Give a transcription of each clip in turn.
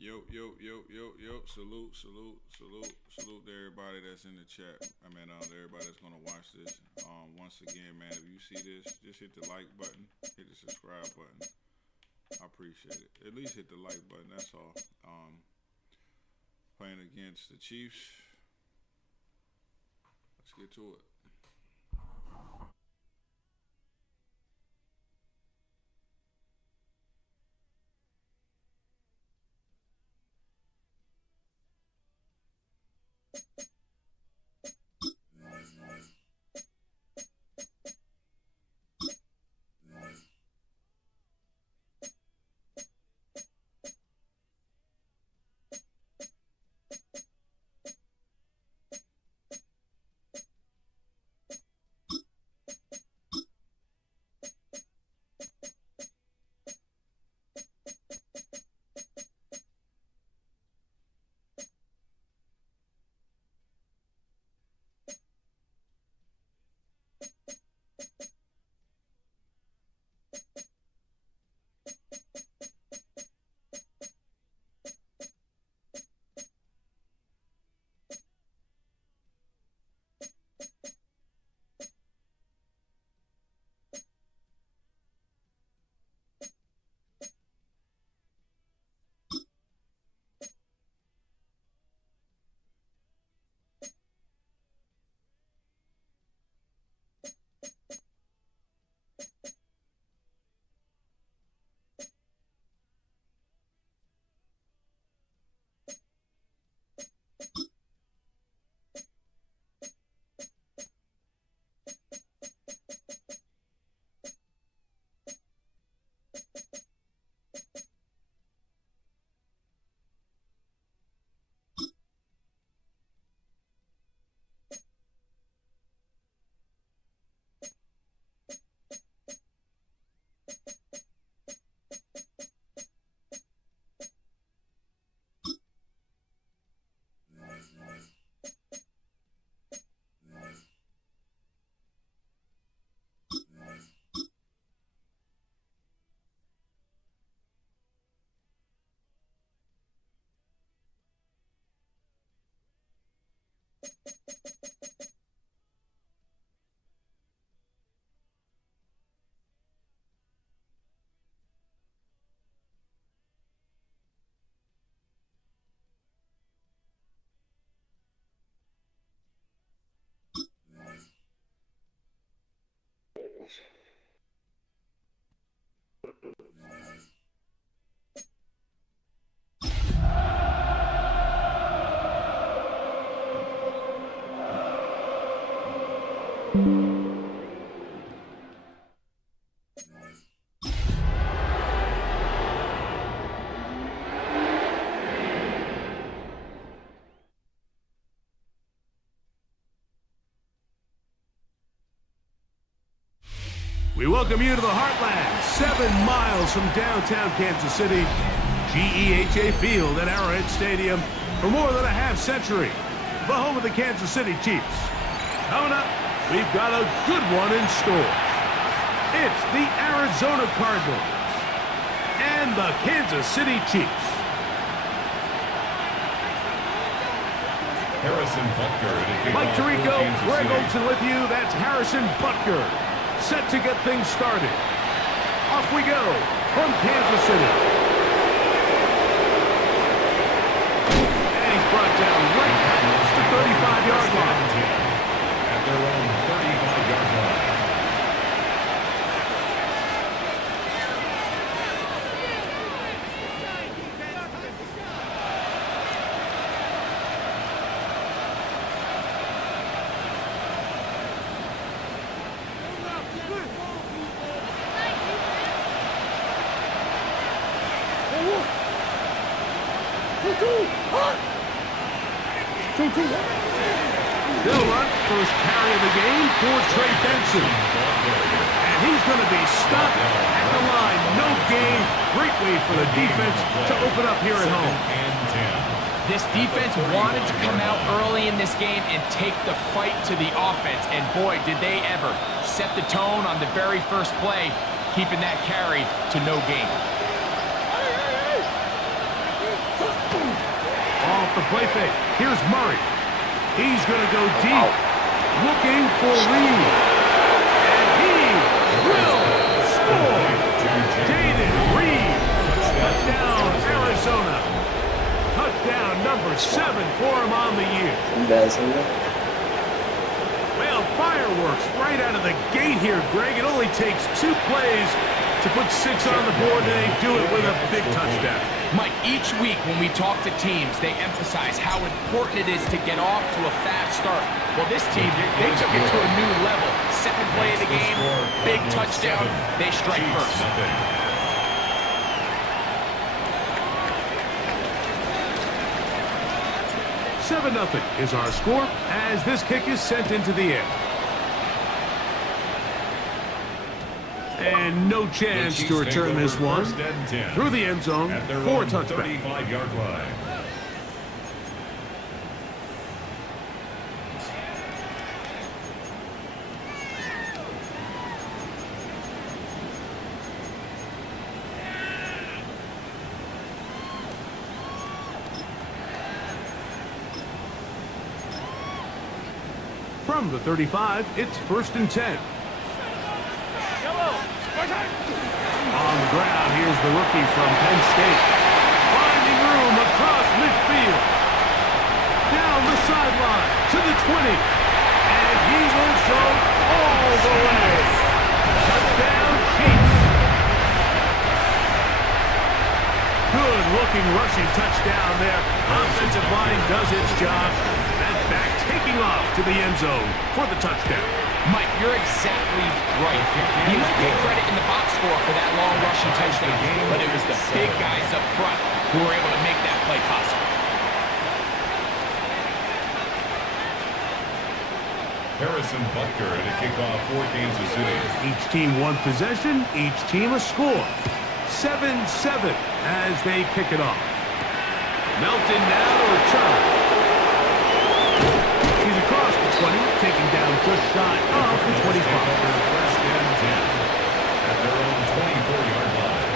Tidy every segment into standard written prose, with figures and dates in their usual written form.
Yo. Salute to everybody that's in the chat. To everybody that's gonna watch this. Once again, man, if you see this, just hit the like button, hit the subscribe button. I appreciate it. At least hit the like button. That's all. Playing against the Chiefs. Let's get to it. We welcome you to the Heartland, 7 miles from downtown Kansas City, GEHA Field at Arrowhead Stadium for more than a half century, the home of the Kansas City Chiefs. Coming up, we've got a good one in store. It's the Arizona Cardinals and the Kansas City Chiefs. Harrison Butker. Mike Tirico, Greg Olson with you. That's Harrison Butker. Set to get things started. Off we go from Kansas City. And he's brought down right past the 35-yard line. At their own 35-yard line. They'll run first carry of the game for Trey Benson. And he's going to be stuck at the line. No gain. Great way for the defense to open up here at home. This defense wanted to come out early in this game and take the fight to the offense. And boy, did they ever set the tone on the very first play, keeping that carry to no gain. off the play fake. Here's Murray. He's going to go deep. Looking for Reed. And he will score. Jaden Reed. Touchdown, Arizona. Touchdown number 7 for him on the year. Well, fireworks right out of the gate here, Greg. It only takes 2 plays to put 6 on the board, and they do it with a big touchdown. Mike, each week when we talk to teams, they emphasize how important it is to get off to a fast start. Well, this team, they took it to a new level. Second play of the game, big touchdown. They strike first. 7-0 is our score as this kick is sent into the air. And no chance to return this one through the end zone for a touchback. 35-yard line. From the 35, it's 1st and 10. On the ground, here's the rookie from Penn State. Finding room across midfield. Down the sideline to the 20. And he will go all the way. Touchdown, Chiefs. Good looking rushing touchdown there. Offensive line does its job. And back taking off to the end zone for the touchdown. Mike, you're exactly right. He might get credit in the box score for that long rushing touchdown, but it was the big guys up front who were able to make that play possible. Harrison Butker to kick off for Kansas City. Each team one possession, each team a score. 7-7 as they kick it off. Melton now to return. He's across the 20, taking down just shy of the 25. First and 10 at their own 24-yard line.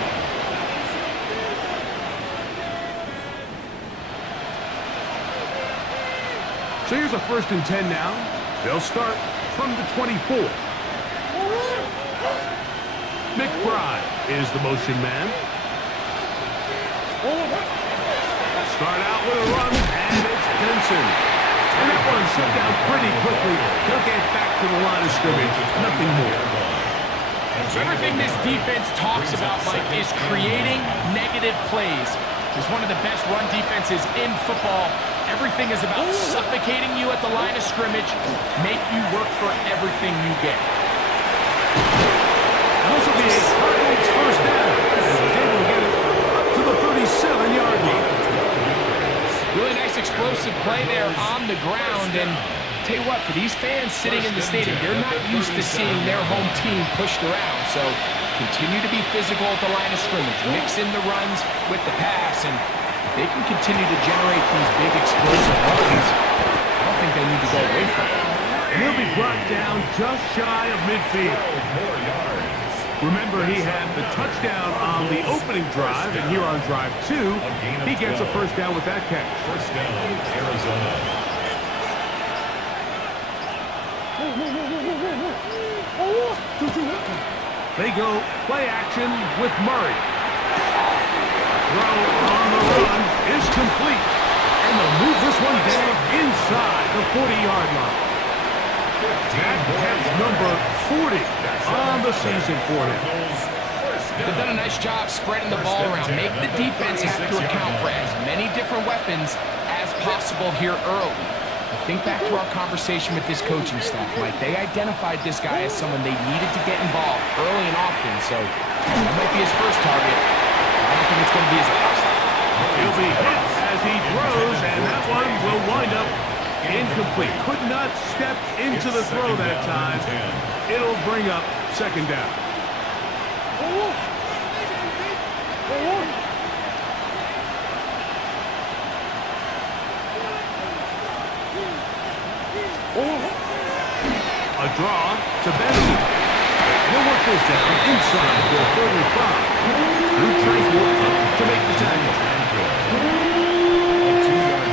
So here's a 1st and 10 now. They'll start from the 24. McBride is the motion man. Start out with a run, and it's Benson. And that one set down pretty quickly. He'll get back to the line of scrimmage. Nothing more. So everything this defense talks about, Mike, is creating negative plays. It's one of the best run defenses in football. Everything is about suffocating you at the line of scrimmage, make you work for everything you get. This will be a Cardinals first down. He's able to get it up to the 37-yard line. Really nice explosive play there on the ground. And tell you what, for these fans sitting in the stadium, they're not used to seeing their home team pushed around. So continue to be physical at the line of scrimmage. Mix in the runs with the pass. And if they can continue to generate these big explosive runs, I don't think they need to go away from it. He'll be brought down just shy of midfield. Remember, he had the touchdown on the opening drive, and here on drive 2, he gets a first down with that catch. First down, Arizona. They go play action with Murray. Throw on the run is complete. And they'll move this one down inside the 40-yard line. That's number 40 on the season for him. They've done a nice job spreading the ball around. Make the defense have to account for as many different weapons as possible here early. Think back to our conversation with this coaching staff, Mike. They identified this guy as someone they needed to get involved early and often, so that might be his first target. I don't think it's going to be his last. He'll be hit as he throws, and that one will wind up incomplete. Could not step into the throw that time. It'll bring up second down. A draw to Benson. He'll work this down inside the 35. Through Tranquil to make the tackle. A 2-yard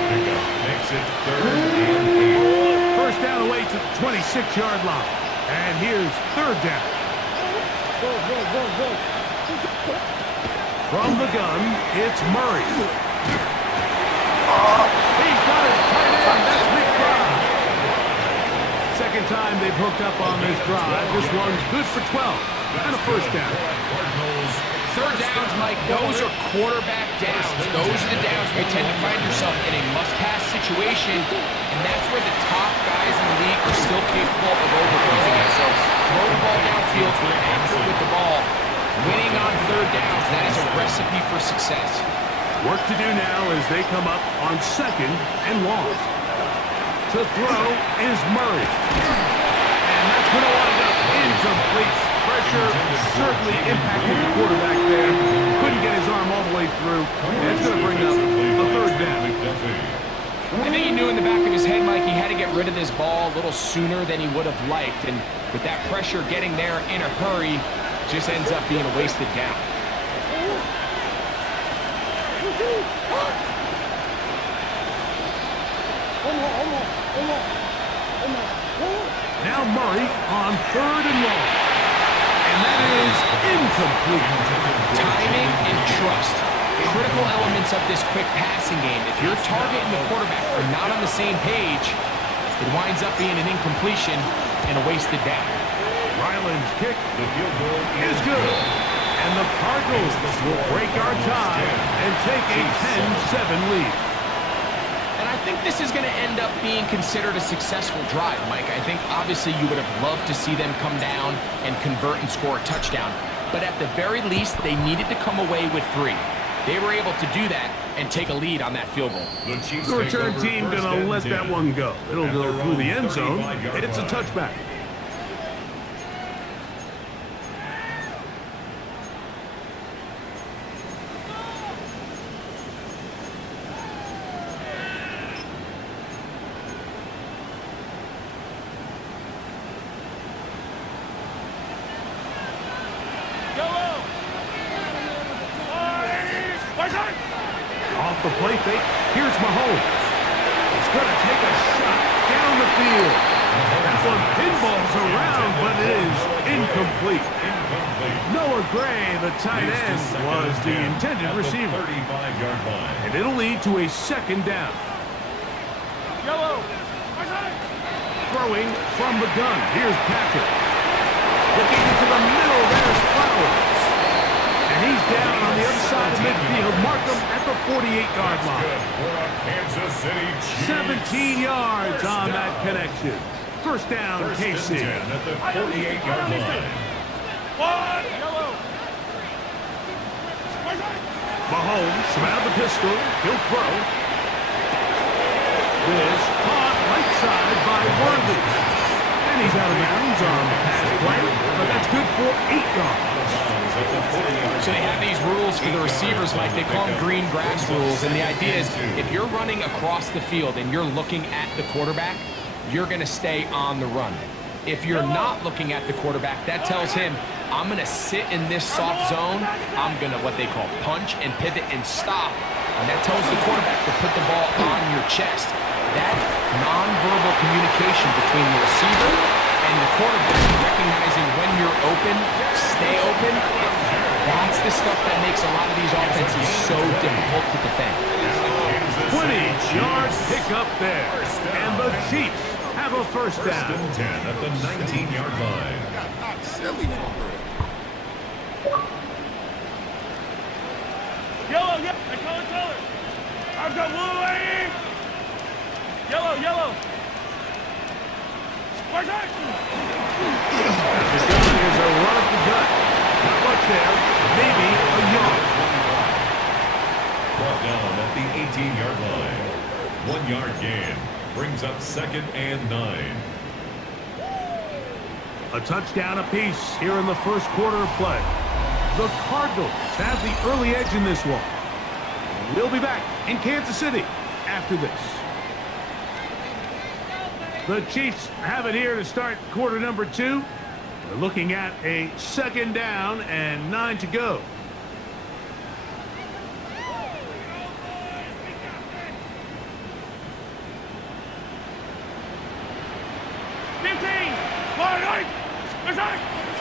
third down. From the gun, it's Murray. He's got his tight end. That's McBride. Second time they've hooked up on this drive. This one's good for 12 and a first down. Third downs, Mike, those are quarterback downs. Those are the downs where you tend to find yourself in a must-pass situation, and that's where the top guys in the league are still capable of overcoming it. So throw the ball downfield, be accurate with the ball. Winning on third downs, that is a recipe for success. Work to do now as they come up on second and long. To throw is Murray. And that's going to wind up incomplete. Pressure certainly impacted the quarterback there. Couldn't get his arm all the way through. And it's going to bring up a third down. I think he knew in the back of his head, Mike, he had to get rid of this ball a little sooner than he would have liked. And with that pressure getting there in a hurry, just ends up being a wasted down. Now Murray on third and long. And that is incomplete. Timing and trust. Critical elements of this quick passing game. If your target and the quarterback are not on the same page, it winds up being an incompletion and a wasted down. Ryland's kick is good. And the Cardinals will break our tie and take a 10-7 lead. And I think this is going to end up being considered a successful drive, Mike. I think obviously you would have loved to see them come down and convert and score a touchdown. But at the very least, they needed to come away with 3. They were able to do that and take a lead on that field goal. The return team going to let that one go. It'll go through the end zone. It's a touchback. Off the play fake, here's Mahomes. He's going to take a shot down the field. That one pinballs around, but it is incomplete. Noah Gray, the tight end, was the intended receiver. And it'll lead to a second down. Throwing from the gun, here's Patrick. Looking into the middle, there's Flowers. And he's down on the other side of midfield. Mark him at the 48-yard line. 17 yards on that connection. First down, KC. At the 48-yard line. Mahomes from out of the pistol. He'll throw. This caught right side by Worthy. And he's out of bounds on the pass play, but that's good for 8 yards. So they have these rules for the receivers, Mike. They call them green grass rules. And the idea is if you're running across the field and you're looking at the quarterback, you're going to stay on the run. If you're not looking at the quarterback, that tells him, I'm going to sit in this soft zone. I'm going to what they call punch and pivot and stop. And that tells the quarterback to put the ball on your chest. That nonverbal communication between the receiver and the quarterback, recognizing when you're open, stay open, that's the stuff that makes a lot of these offenses so difficult to defend. 20-yard pickup there. And the Chiefs have a first down. First and 10 at the 19-yard line. Silly for her. Yellow, yellow, color. I've got Wu-Wei. Yellow. Where's that? The gun is a run up the gut. Not much there. Maybe a yard. Brought down at the 18-yard line. 1-yard gain. Brings up second and 9. A touchdown apiece here in the first quarter of play. The Cardinals have the early edge in this one. We'll be back in Kansas City after this. The Chiefs have it here to start quarter number 2. We're looking at a second down and 9 to go.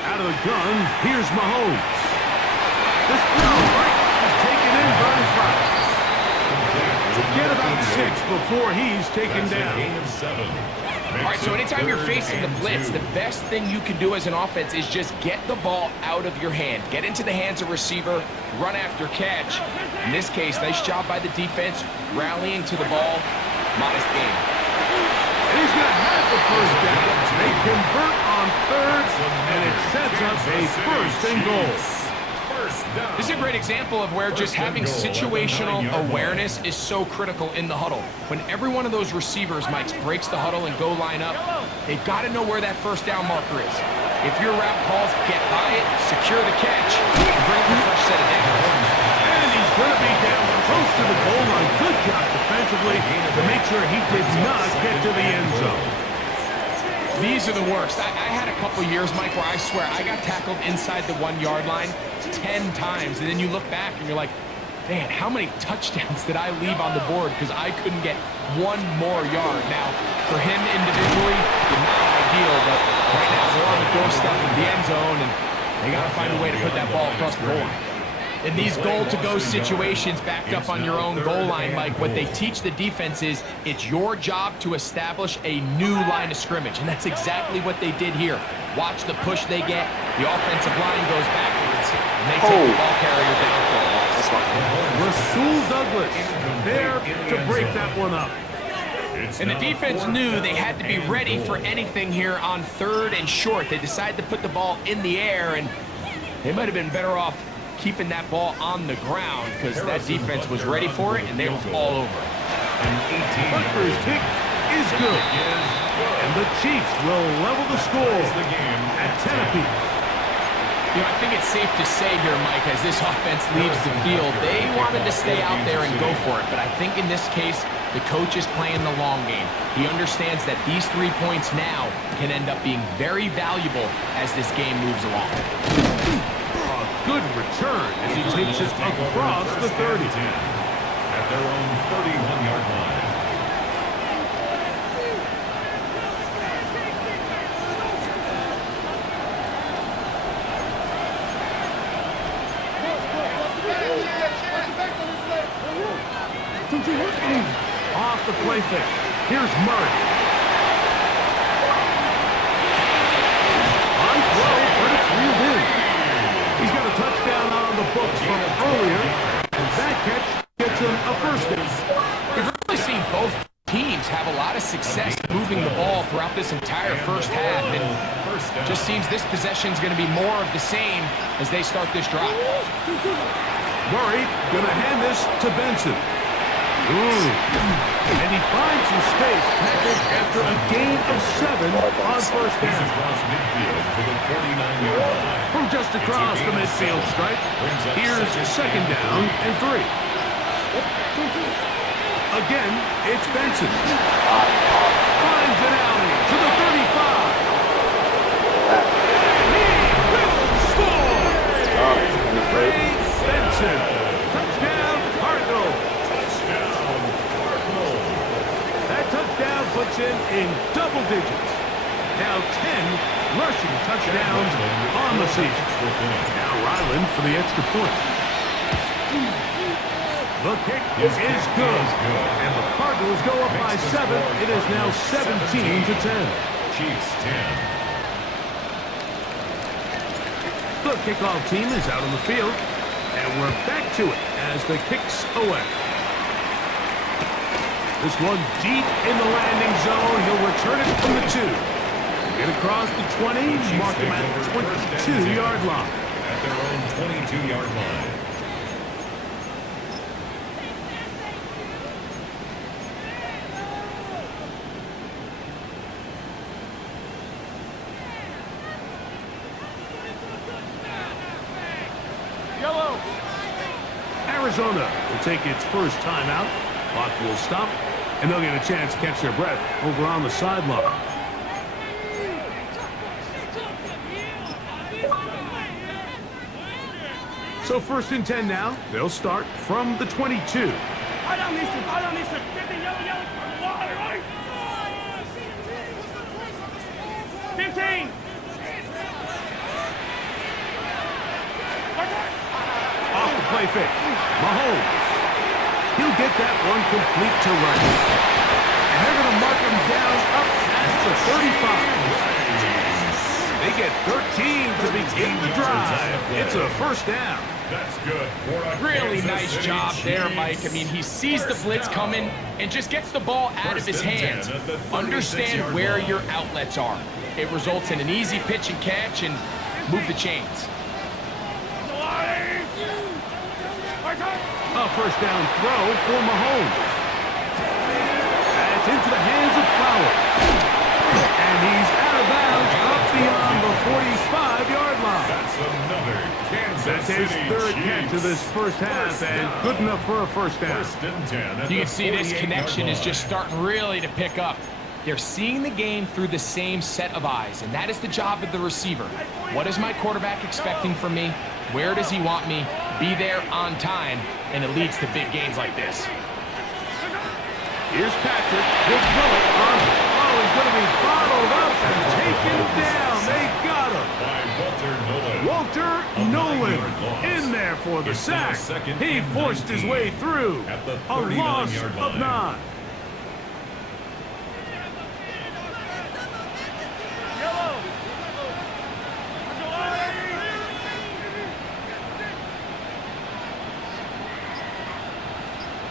Out of the gun, here's Mahomes. This throw is taken in by Flowers. Get about 6 before he's taken down. All right, so anytime you're facing the blitz, the best thing you can do as an offense is just get the ball out of your hand. Get into the hands of receiver, run after catch. In this case, nice job by the defense, rallying to the ball. Modest game. He's going to have the first down. They convert on third, and it sets up a first and goal. This is a great example of where just having situational awareness is so critical in the huddle. When every one of those receivers, Mike, breaks the huddle and go line up, they've got to know where that first down marker is. If your route calls, get by it, secure the catch, and bring up the first set of downs. And he's going to be down close to the goal line. Good job defensively to make sure he did not get to the end zone. These are the worst. I had a couple years, Mike, where I swear I got tackled inside the 1-yard line 10 times, and then you look back and you're like, man, how many touchdowns did I leave on the board because I couldn't get one more yard? Now, for him individually, not ideal, but right now they're on the doorstep of the end zone, and they got to find a way to put that ball across the goal line. In these goal-to-go situations backed up on your own goal line, Mike, what they teach the defense is it's your job to establish a new line of scrimmage, and that's exactly what they did here. Watch the push they get. The offensive line goes backwards, and they take the ball carrier down for a loss. Rasul Douglas there to break that one up. And the defense knew they had to be ready for anything here on third and short. They decided to put the ball in the air, and they might have been better off keeping that ball on the ground because that defense was ready for it, and they were all over it. Butler's kick is good, and the Chiefs will level the score at 10 apiece. You know, I think it's safe to say here, Mike, as this offense leaves the field, they wanted to stay out there and go for it, but I think in this case, the coach is playing the long game. He understands that these 3 points now can end up being very valuable as this game moves along. Good return as he takes it across the 30. At their own 31-yard line. Off the play fake. Here's Murray. On throw, but it's reeled in. He's got a touchdown on the books from earlier, and that catch gets him a first down. We've really seen both teams have a lot of success moving the ball throughout this entire first half, and just seems this possession is going to be more of the same as they start this drive. Murray going to hand this to Benson. And he finds some space tackled after a gain of 7 on first down. From just across the midfield stripe, here's second down and 3. Again, it's Benson. Finds an alley to the 35. He will score! Ray Benson. Touchdown, Cardinals. That touchdown puts him in double digits. Now 10 rushing touchdowns on the season. Now Ryland for the extra point. The kick is good. And the Cardinals go up by 7. It is now 17-10. Chiefs 10. The kickoff team is out on the field. And we're back to it as the kick's away. This one deep in the landing zone. He'll return it from the 2. Get across the 20, mark him at the 22-yard line. At their own 22-yard line. Yellow. Arizona will take its first timeout. Clock will stop, and they'll get a chance to catch their breath over on the sideline. So first and 10 now. They'll start from the 22. I don't need to. 50, yellow. Water, right? 15. play fake. Mahomes. He'll get that one complete to right. And they're going to mark him down up past the 35. They get 13 to begin the drive. It's a first down. That's good. Really nice job there, Mike. I mean, he sees the blitz coming and just gets the ball out of his hands. Understand where your outlets are. It results in an easy pitch and catch and move the chains. A first down throw for Mahomes. That's into the hands of Flowers. And he's out of bounds up beyond the 45-yard line. That's another Kansas That's his City third Chiefs. catch of this first half, and good enough for a first down. First and 10 at You the can see this 48-yard connection is line. just starting really to pick up. They're seeing the game through the same set of eyes, and that is the job of the receiver. What is my quarterback expecting from me? Where does he want me? Be there on time, and it leads to big gains like this. Here's Patrick. He'll throw it on. Oh, he's going to be bottled up and taken down. They got him. By Walter Nolan in there for the It's now sack. second He and forced his 19 way through. at the A loss 39-yard of line. 9.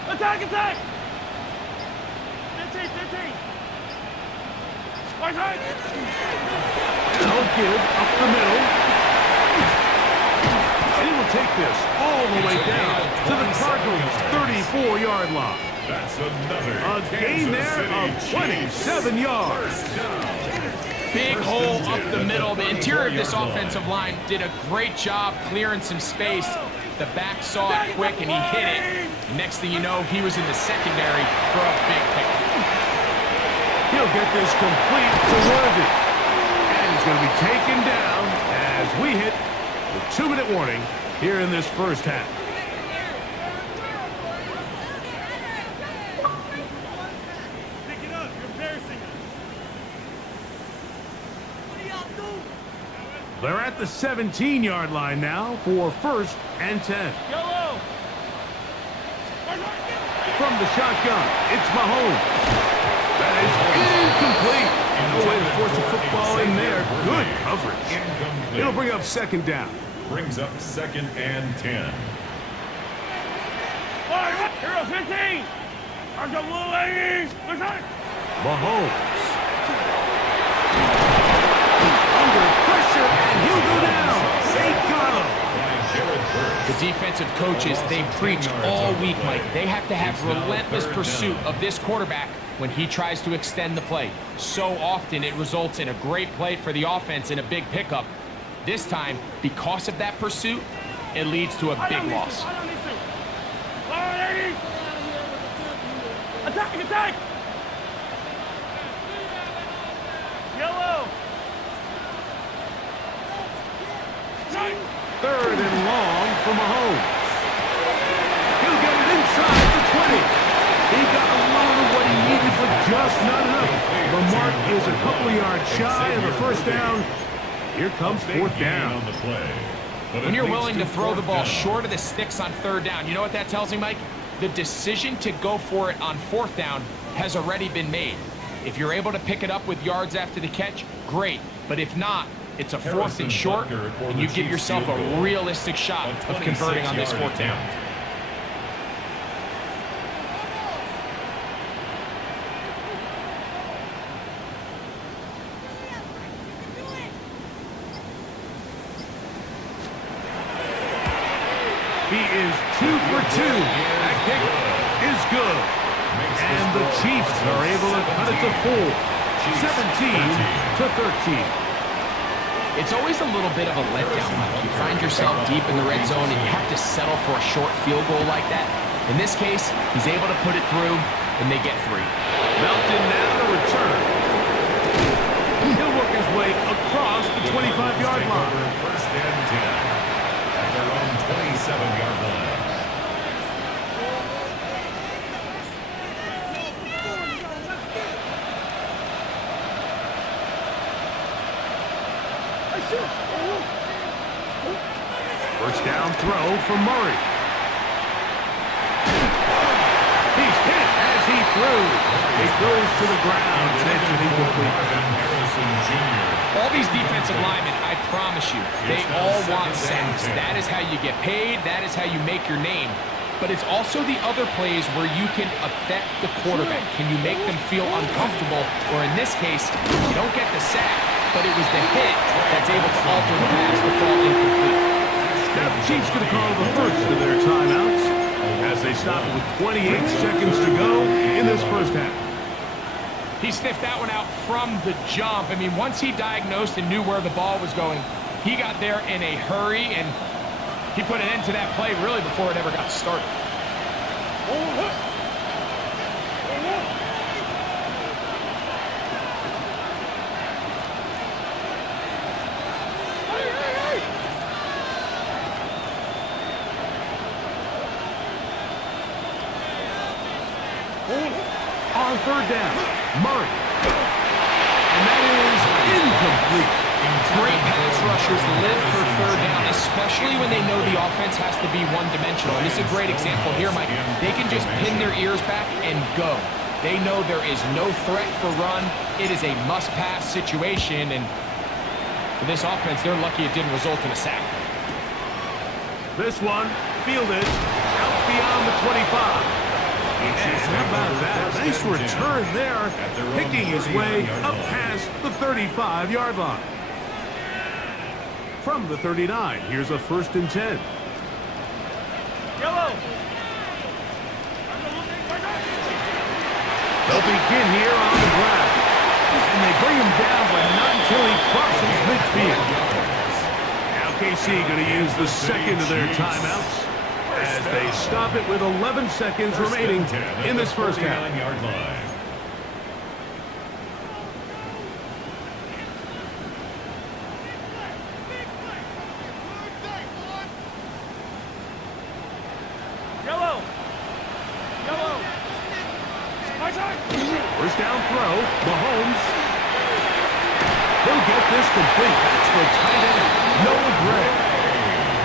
Attack, attack! 15, 15. Right. They'll give up the middle. He will take this all the way down to the Cardinals' 34-yard line. That's another A gain there of 27 yards. Big hole up the middle. The interior of this offensive line did a great job clearing some space. The back saw it quick, and he hit it. Next thing you know, he was in the secondary for a big pickup. He'll get this complete to Worthy. And he's going to be taken down as we hit the 2-minute warning here in this first half. Pick it up. You're embarrassing us. What do y'all do? They're at the 17-yard line now for first and 10. Yellow. From the shotgun, it's Mahomes. That is incomplete. No way to force a football in there. Good coverage. Incomplete. It'll bring up second down. Brings up second and 10. Hero 15. Arch of blue ladies. Attack. Mahomes. Under pressure, and he'll go down. They got him. The defensive coaches, they preach all week, Mike. They have to have relentless pursuit of this quarterback when he tries to extend the play. So often it results in a great play for the offense and a big pickup. This time, because of that pursuit, it leads to a big loss. Attack, attack. Yellow. Third and long for Mahomes. He'll get it inside the 20. He got a lot of what he needed, but just not enough. The mark is a couple of yards shy of the first down. Here comes fourth down. On the play. But When it you're leads willing to throw the fourth ball down. short of the sticks on third down, you know what that tells me, Mike? The decision to go for it on fourth down has already been made. If you're able to pick it up with yards after the catch, great. But if not, it's a fourth Harrison and short, Butker for and the you give Chiefs yourself field a goal. realistic shot A of converting on this 26-yard fourth down. attempt. He is 2 for 2. That kick is good. And the Chiefs are able to cut it to 4. 17-13. It's always a little bit of a letdown, Mike. You find yourself deep in the red zone and you have to settle for a short field goal like that. In this case, he's able to put it through, and they get 3. Melton now to return. He'll work his way across the 25-yard line. First and 10 at their own 27-yard line. First down throw for Murray. through. It goes to the ground, and it's an incomplete. All these defensive linemen, I promise you, they all want sacks. That is how you get paid. That is how you make your name. But it's also the other plays where you can affect the quarterback. Can you make them feel uncomfortable? Or in this case, you don't get the sack, but it was the hit that's able to alter the pass to fall incomplete. Now the Chiefs going to call the first of their timeouts as they stop it with 28 seconds to go in this first half. He sniffed that one out from the jump. I mean, once he diagnosed and knew where the ball was going, he got there in a hurry, and he put an end to that play really before it ever got started. On third down, Murray. And that is incomplete. Great pass rushers live for third down, especially when they know the offense has to be one-dimensional. And this is a great example here, Mike. They can just pin their ears back and go. They know there is no threat for run. It is a must-pass situation, and for this offense, they're lucky it didn't result in a sack. This one fielded out beyond the 25. And how about that? Nice return there, picking his way up past the 35-yard line. From the 39, here's a 1st and 10. Yellow. They'll begin here on the ground. And they bring him down, but not until he crosses midfield. Now KC going to use the second of their timeouts as they stop it with 11 seconds remaining in this first half. Yellow. Yellow. First down throw, Mahomes. He'll get this complete. That's the tight end, Noah Gray.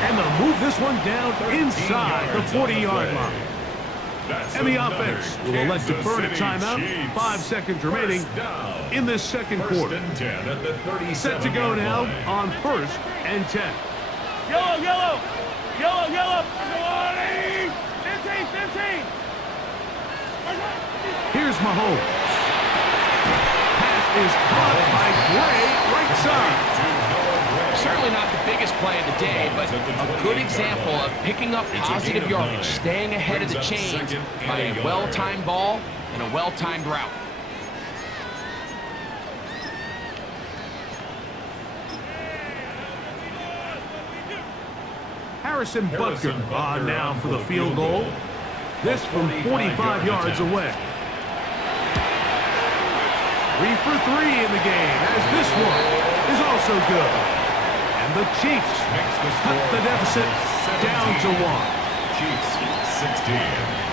And they'll move this one down inside the 40-yard line. And the offense will elect to burn a timeout. 5 seconds remaining in this second quarter. Set to go now on 1st and 10. Yellow, yellow. Yellow, yellow. 15, 15. Here's Mahomes. Pass is caught by Gray, right side. Certainly not the biggest play of the day, but a good example of picking up positive yardage, staying ahead of the chains by a well-timed ball and a well-timed route. Harrison Butker on now for the field goal. This from 45 yards away. 3 for 3 in the game, as this one is also good. And the Chiefs cut the deficit down to 1. Chiefs 16.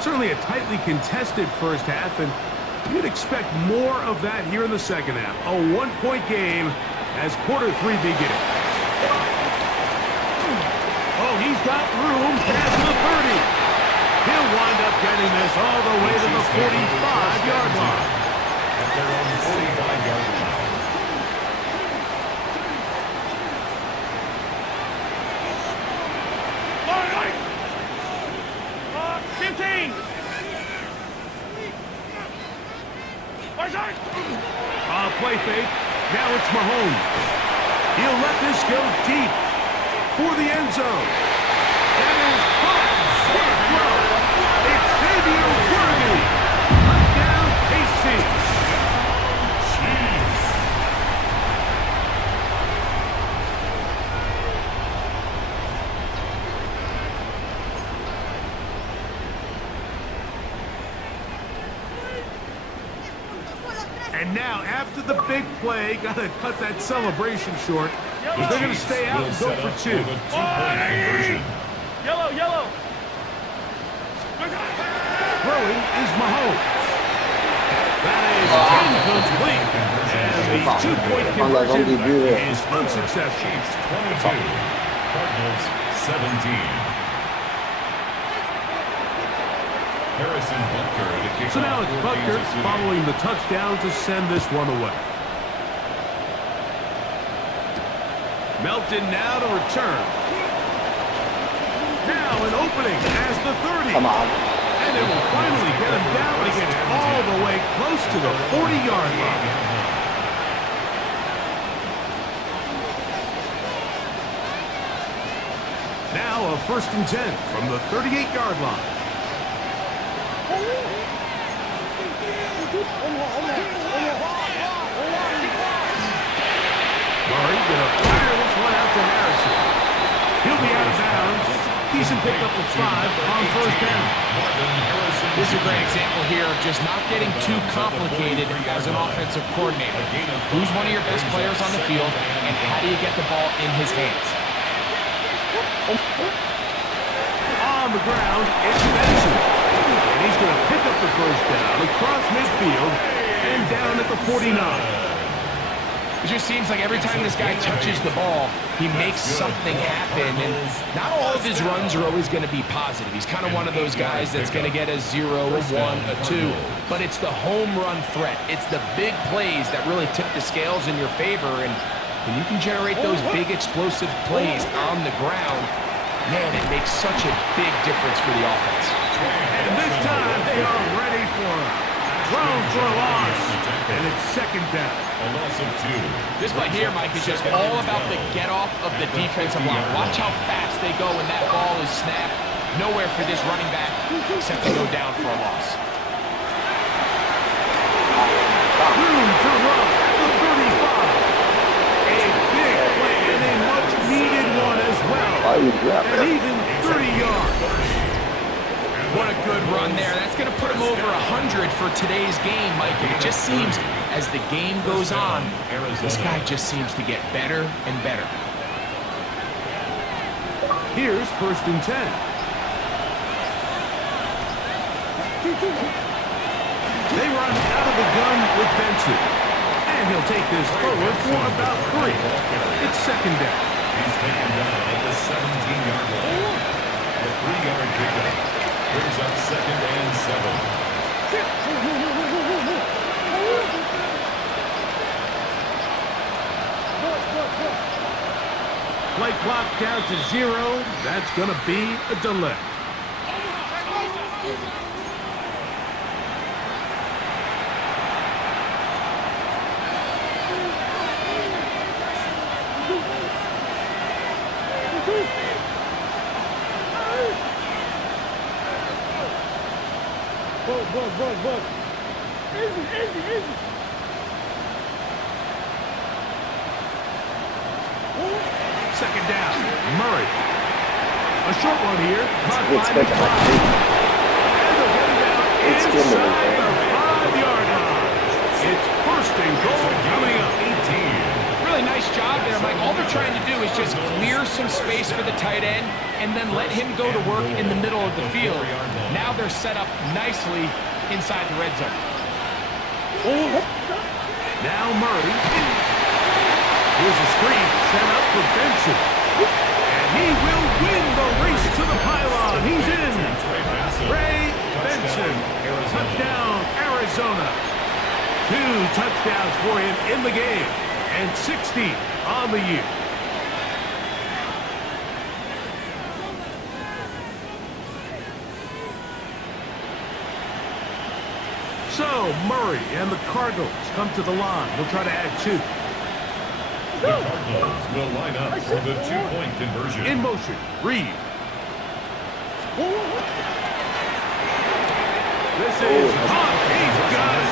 Certainly a tightly contested first half, and you'd expect more of that here in the second half. A 1-point game as quarter 3 begins. Oh, he's got room past the 30. He'll wind up getting this all the way to the 45-yard line. At their own 45-yard line. 15. Play fake. Now it's Mahomes. He'll let this go deep for the end zone. That is caught. What a throw. It's Xavier Worthy. Touchdown, KC. And now, after the big play, got to cut that celebration short. They're going to stay out and go for two. Yellow, yellow. Throwing is Mahomes. That is incomplete. And the two-point conversion is unsuccessful. 22. Cardinals 17. Harrison Butker, the kickoff. So now it's for Butker Kansas City. following the touchdown to send this one away. Melton now to return. Now an opening as the 30. Come on. And it will finally get him down when he gets all the way close to the 40-yard line. Now a 1st and 10 from the 38-yard line. Murray gonna fire this one out to Harrison. He'll be out of bounds. Decent pickup of 5 on 1st down. This is a great example here of just not getting too complicated as an offensive coordinator. Who's one of your best players on the field, and how do you get the ball in his hands? On the ground, it's Benson. And he's going to pick up the 1st down across midfield and down at the 49. It just seems like every time this guy touches the ball, he makes something happen. And not all of his runs are always going to be positive. He's kind of one of those guys that's going to get a 0, a 1, a 2. But it's the home run threat. It's the big plays that really tip the scales in your favor. And when you can generate those big explosive plays on the ground, man, it makes such a big difference for the offense. And this time they are ready for him. Thrown for a loss. And it's 2nd down. A loss of 2. This play here, Mike, is just all about the get-off of the defensive line. Watch how fast they go when that ball is snapped. Nowhere for this running back except to go down for a loss. Room to run at the 35. A big play and a much-needed one as well. And even 30 yards. What a good run there. That's going to put him over 100 for today's game, Mike. And it just seems, as the game goes on, this guy just seems to get better and better. Here's 1st and 10. They run out of the gun with Benson. And he'll take this forward for about 3. It's 2nd down. He's taken down at the 17-yard line. A 3-yard pickup brings up 2nd and 7. Play clock down to 0. That's going to be a delay. Book. Easy. Second down. Murray. A short one here. Caught by It's good. McBride. And they'll get him down It's good. inside the 5-yard line. It's 1st and goal coming up. 18. Really nice job there, Mike. All they're trying to do is just clear some space for the tight end and then let him go to work in the middle of the field. Now they're set up nicely inside the red zone. Now Murray. Here's a screen set up for Benson. And he will win the race to the pylon. He's in. Ray Benson. Touchdown, Arizona. 2 touchdowns for him in the game. And 60 on the year. So, Murray and the Cardinals come to the line. They'll try to add 2. The Cardinals will line up for the 2-point conversion. In motion, Reed. This is hot. He's got it.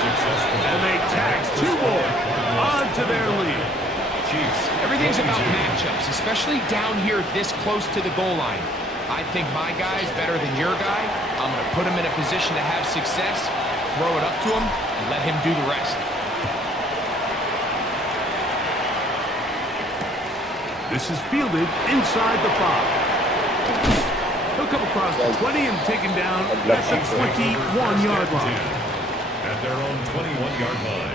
And they tack 2 more onto their lead. Everything's about matchups, especially down here this close to the goal line. I think my guy's better than your guy. I'm going to put him in a position to have success, throw it up to him, and let him do the rest. This is fielded inside the 5. He'll come across the 20 and taken down at the 21-yard line. At their own 21-yard line.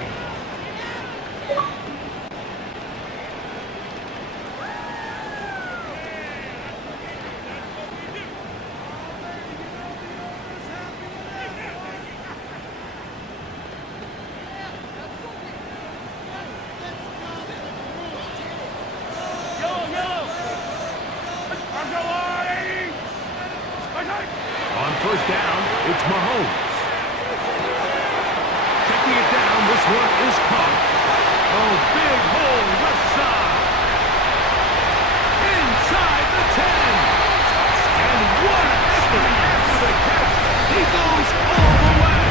On first down, it's Mahomes. Checking it down, this one is caught. Oh, big hole, left side. Inside the 10. And what an effort after the catch. He goes all the way.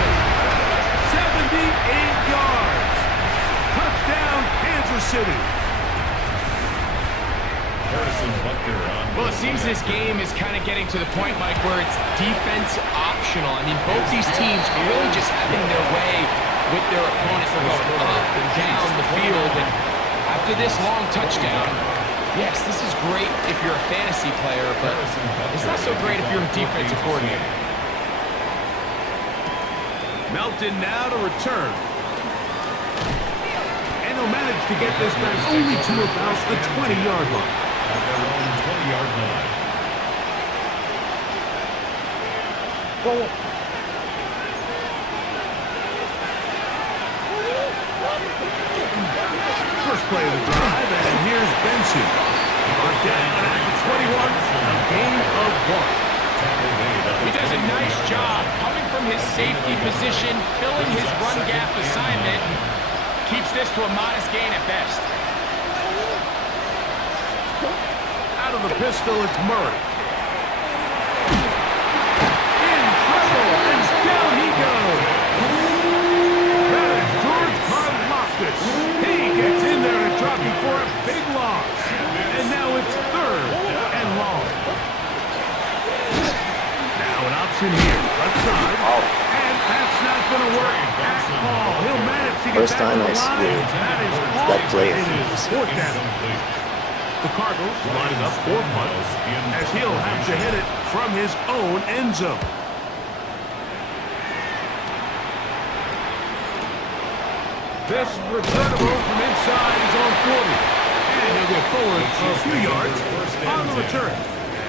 78 yards. Touchdown, Kansas City. Well, it seems this game is kind of getting to the point, Mike, where it's defense optional. I mean, both these teams are really just having their way with their opponents. They're going up and down the field. And after this long touchdown, yes, this is great if you're a fantasy player, but it's not so great if you're a defensive coordinator. Melton now to return. And he'll manage to get this back only to about the 20-yard line. At their own 20-yard line. First play of the drive, and here's Benson. On down at the 21, a gain of 1. He does a nice job coming from his safety position, filling his run gap assignment. Keeps this to a modest gain at best. Out of the pistol, it's Murray. In trouble, and down he goes. That is George Karlaftis. He gets in there and dropping for a big loss. And now it's 3rd and long. Now an option here, left side. And that's not going to work at all. He'll manage to get First back time to the I see line. That is all. that play. It is 4th down. The Cardinals lining up for punts as he'll have to hit it from his own end zone. This returnable from inside is on 40. And he'll get forward a few yards on the return.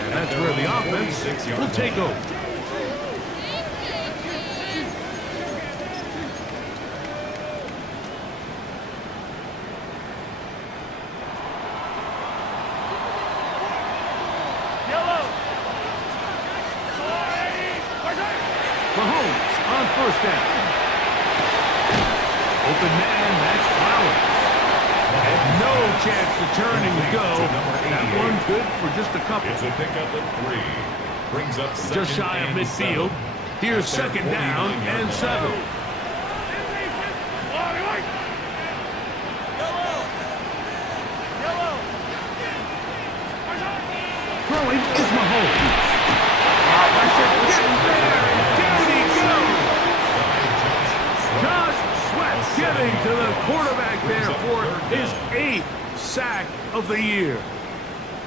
And that's where the offense will take over. Mahomes on first down. Open man, that's Flowers. And no chance to turn and go. That one good for just a couple. It's a pickup of 3. Brings up Just shy of midfield. Here's second down and 7. Throwing is Mahomes. Pressure gets there, and down he goes. Josh Sweat getting to the quarterback there for his 8th sack of the year.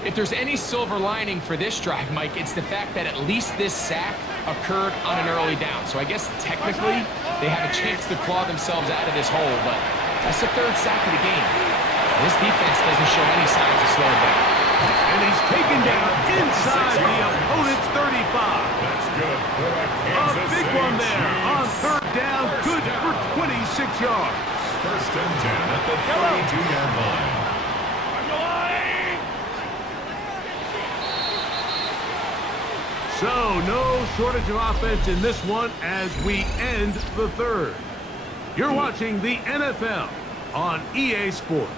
If there's any silver lining for this drive, Mike, it's the fact that at least this sack occurred on an early down. So I guess technically they have a chance to claw themselves out of this hole, but that's the 3rd sack of the game. This defense doesn't show any signs of slowing down. And he's taken down inside the opponent's 35. That's good. A big one there on 3rd down, good for 26 yards. First and 10 at the 32-yard line. So no shortage of offense in this one as we end the 3rd. You're watching the NFL on EA Sports.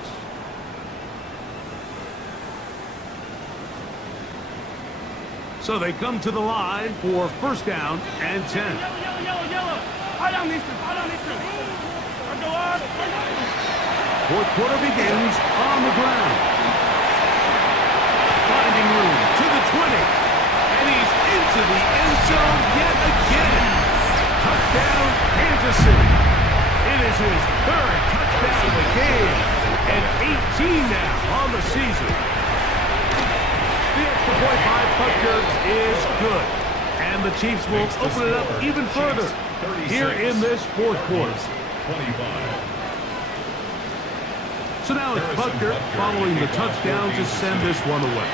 So they come to the line for first down and 10. Fourth quarter begins on the ground. Finding room to the 20. And he's into the end zone yet again. Touchdown, Kansas City. It is his 3rd touchdown of the game. And 18 now on the season. is good. And the Chiefs will open it up even further here in this fourth quarter. 25. So now it's Butker following the touchdown to send this one away.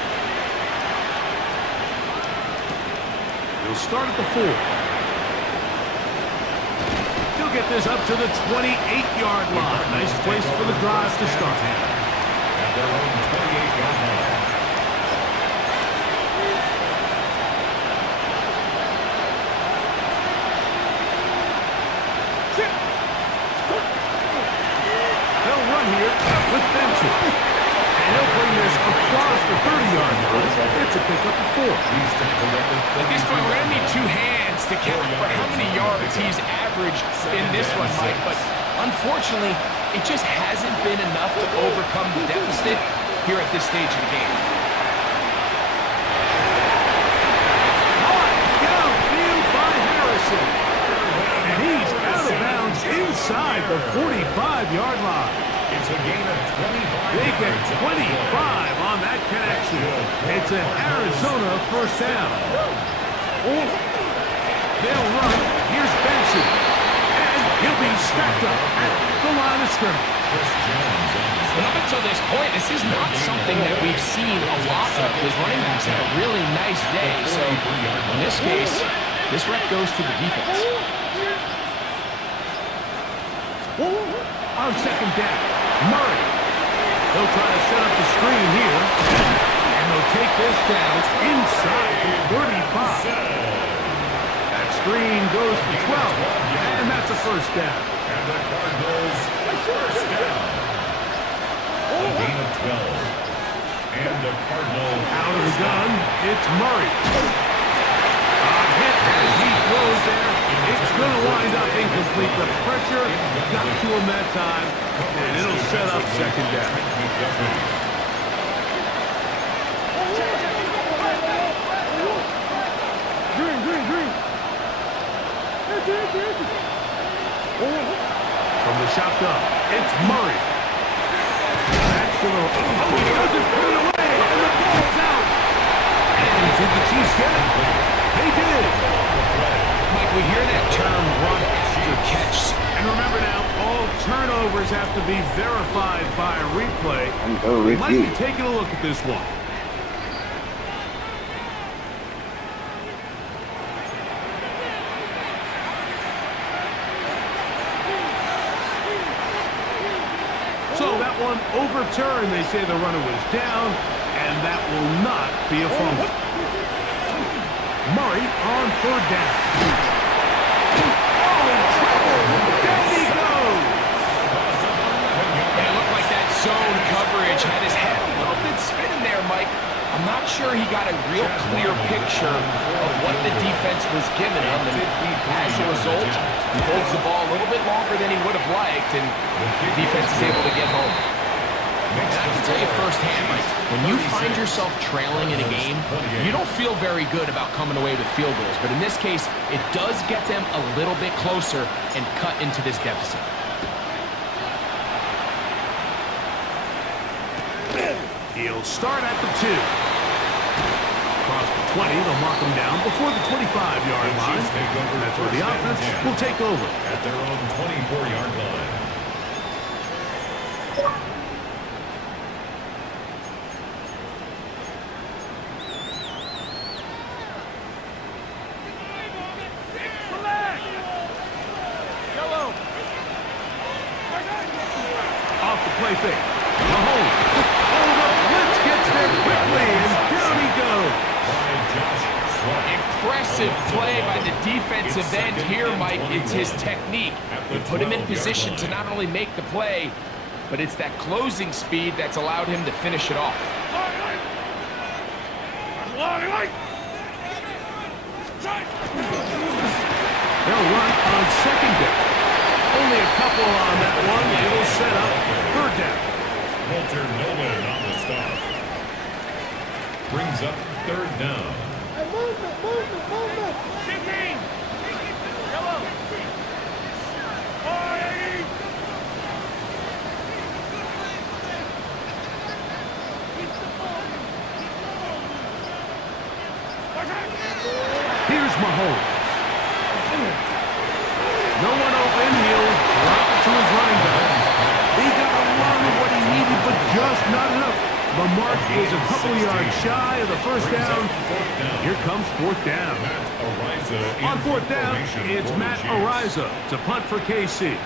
He'll start at the 4. He'll get this up to the 28-yard line. Nice place for the drive to start. At their own 28-yard line. They'll run here with Benson. And he'll bring this across the 30-yard line. It's a pickup of 4. At this point, we're going to need two hands to count for how many yards he's averaged in this one, Mike. But unfortunately, it just hasn't been enough to overcome the deficit here at this stage of the game. Downfield by Harrison. And he's out of bounds inside the 45-yard line. It's a gain of 25. They get 25 on that connection. It's an Arizona first down. They'll run. Here's Benson. And he'll be stacked up at the line of scrimmage. And up until this point, this is not something that we've seen a lot of. His running backs had a really nice day. So in this case, this rep goes to the defense. On second down, Murray. They'll try to set up the screen here. And they'll take this down inside the 35. That screen goes for 12. And that's a first down. And the Cardinals first down. A gain of 12. And the Cardinals Out of the gun, it's Murray. Hit as he throws there. It's going to wind up incomplete. The pressure got to him that time, and it'll set up second down. From the shotgun, it's Murray. Back to the... Oh, he doesn't put it away, and the ball's out. And did the Chiefs get it? They did. Mike, we hear that term run after catch. And remember now, all turnovers have to be verified by a replay. We might be taking a look at this one. So that one overturned. They say the runner was down, and that will not be a fumble. Murray on third down. Oh, in trouble. Down he goes. And it looked like that zone coverage had his head a little bit spinning there, Mike. I'm not sure he got a real clear picture of what the defense was giving him. And as a result, he holds the ball a little bit longer than he would have liked, and the defense is able to get home. And I can tell you firsthand, Mike, when you find yourself trailing in a game, you don't feel very good about coming away with field goals. But in this case, it does get them a little bit closer and cut into this deficit. He'll start at the 2. Across the 20, they'll mark him down before the 25-yard line. That's where the offense will take over. At their own 24-yard line. Off the play fake. Mahomes. Oh, the blitz gets there quickly, and down he goes. Impressive play by the defensive end here, Mike. It's his technique. It put him in position to not only make the play, but it's that closing speed that's allowed him to finish it off. They'll run on second down. Only a couple on that one. It'll set up third down. Walter Nolan on the stop. Brings up third down. Movement. 15. Yellow. Here's Mahomes. No one open. He'll drop it to his running back. He got a lot of what he needed, but just not enough. The mark is a couple yards shy of the first down. Here comes fourth down. On fourth down, it's Matt Ariza to punt for KC.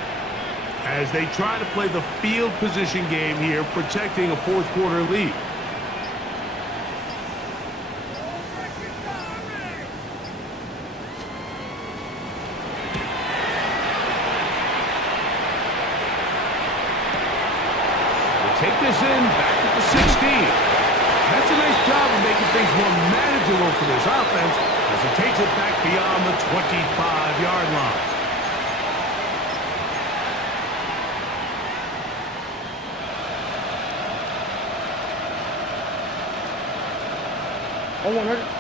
As they try to play the field position game here, protecting a fourth quarter lead. Take this in, back at the 16. That's a nice job of making things more manageable for this offense as it takes it back beyond the 25-yard line.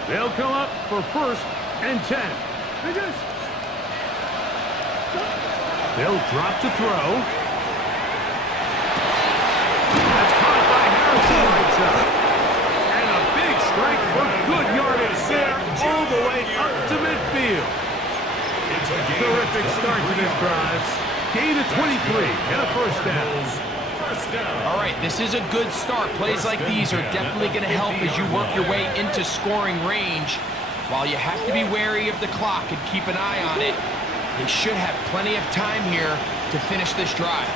They'll come up for 1st and 10. They'll drop to throw. And a big strike for good yardage there all the way up to midfield. Terrific start to this drive. Gain of 23 and a first down. All right, this is a good start. Plays like these are definitely going to help as you work your way into scoring range. While you have to be wary of the clock and keep an eye on it, they should have plenty of time here to finish this drive.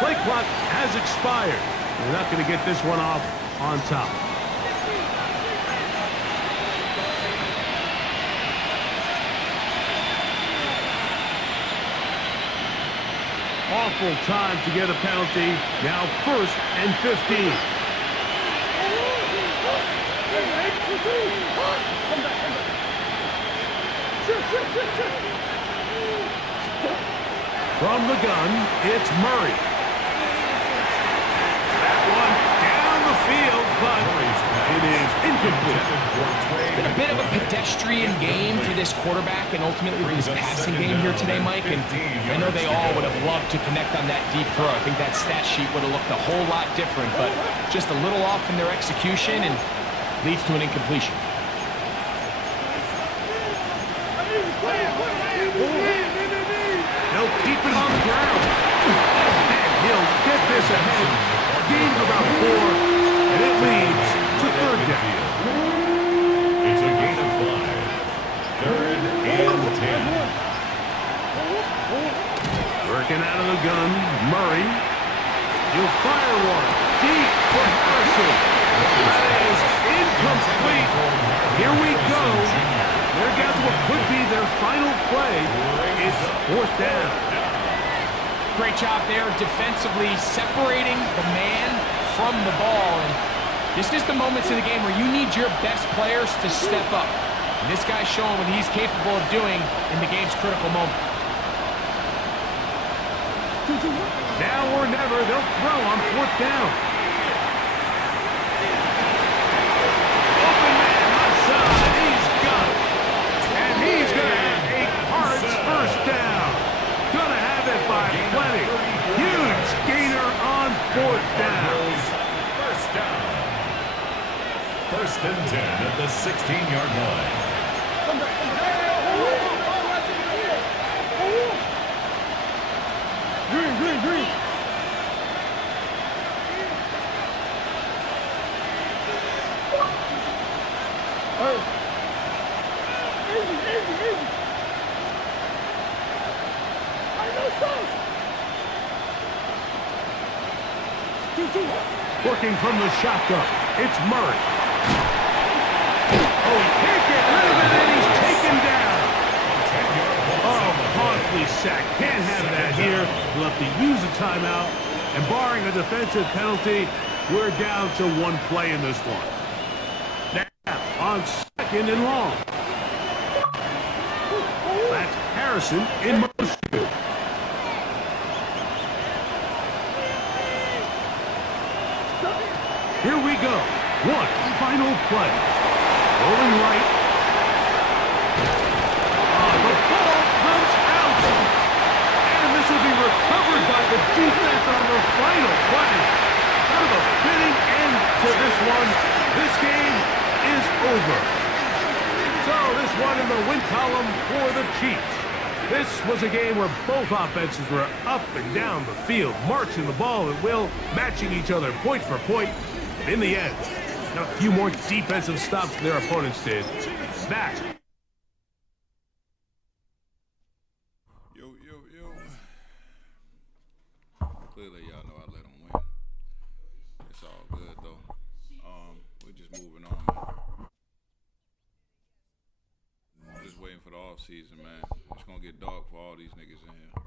Play clock has expired. They're not going to get this one off on top. Awful time to get a penalty. Now 1st and 15. From the gun, it's Murray. Down the field, but it is incomplete. It's been a bit of a pedestrian game for this quarterback and ultimately this passing game here today, Mike. And I know they all would have loved to connect on that deep throw. I think that stat sheet would have looked a whole lot different, but just a little off in their execution and leads to an incompletion. They'll keep it on the ground. And he'll get this ahead. Gain of about 4, and it leads to 3rd down. It's a gain of 5. 3rd and 10. Working out of the gun, Murray. He'll fire one. Deep for Harrison. That is incomplete. Here we go. They're down to what could be their final play. It's 4th down. Great job there defensively separating the man from the ball. And this is the moments in the game where you need your best players to step up. And this guy's showing what he's capable of doing in the game's critical moment. Now or never, they'll throw on 4th down. Open man left side, he's got it. And he's going to have a Cards first down. Going to have it by plenty. Huge gainer on 4th down. First down. 1st and 10 at the 16-yard line. Green. Easy. Working from the shotgun, it's Murray. Oh, he can't get rid of it, and he's taken down. Oh, costly sack. Can't have that here. We'll have to use a timeout. And barring a defensive penalty, we're down to 1 play in this one. Now, on 2nd and long. That's Harrison in motion. Here we go. 1 final play. Rolling right. The ball comes out. And this will be recovered by the defense on the final play. Kind of a fitting end to this one. This game is over. So this one in the win column for the Chiefs. This was a game where both offenses were up and down the field, marching the ball at will, matching each other point for point. In the end, got a few more defensive stops than their opponents did. Back. Yo. Clearly, y'all know I let them win. It's all good, though. We're just moving on, man. Just waiting for the off season, man. It's gonna get dark for all these niggas in here.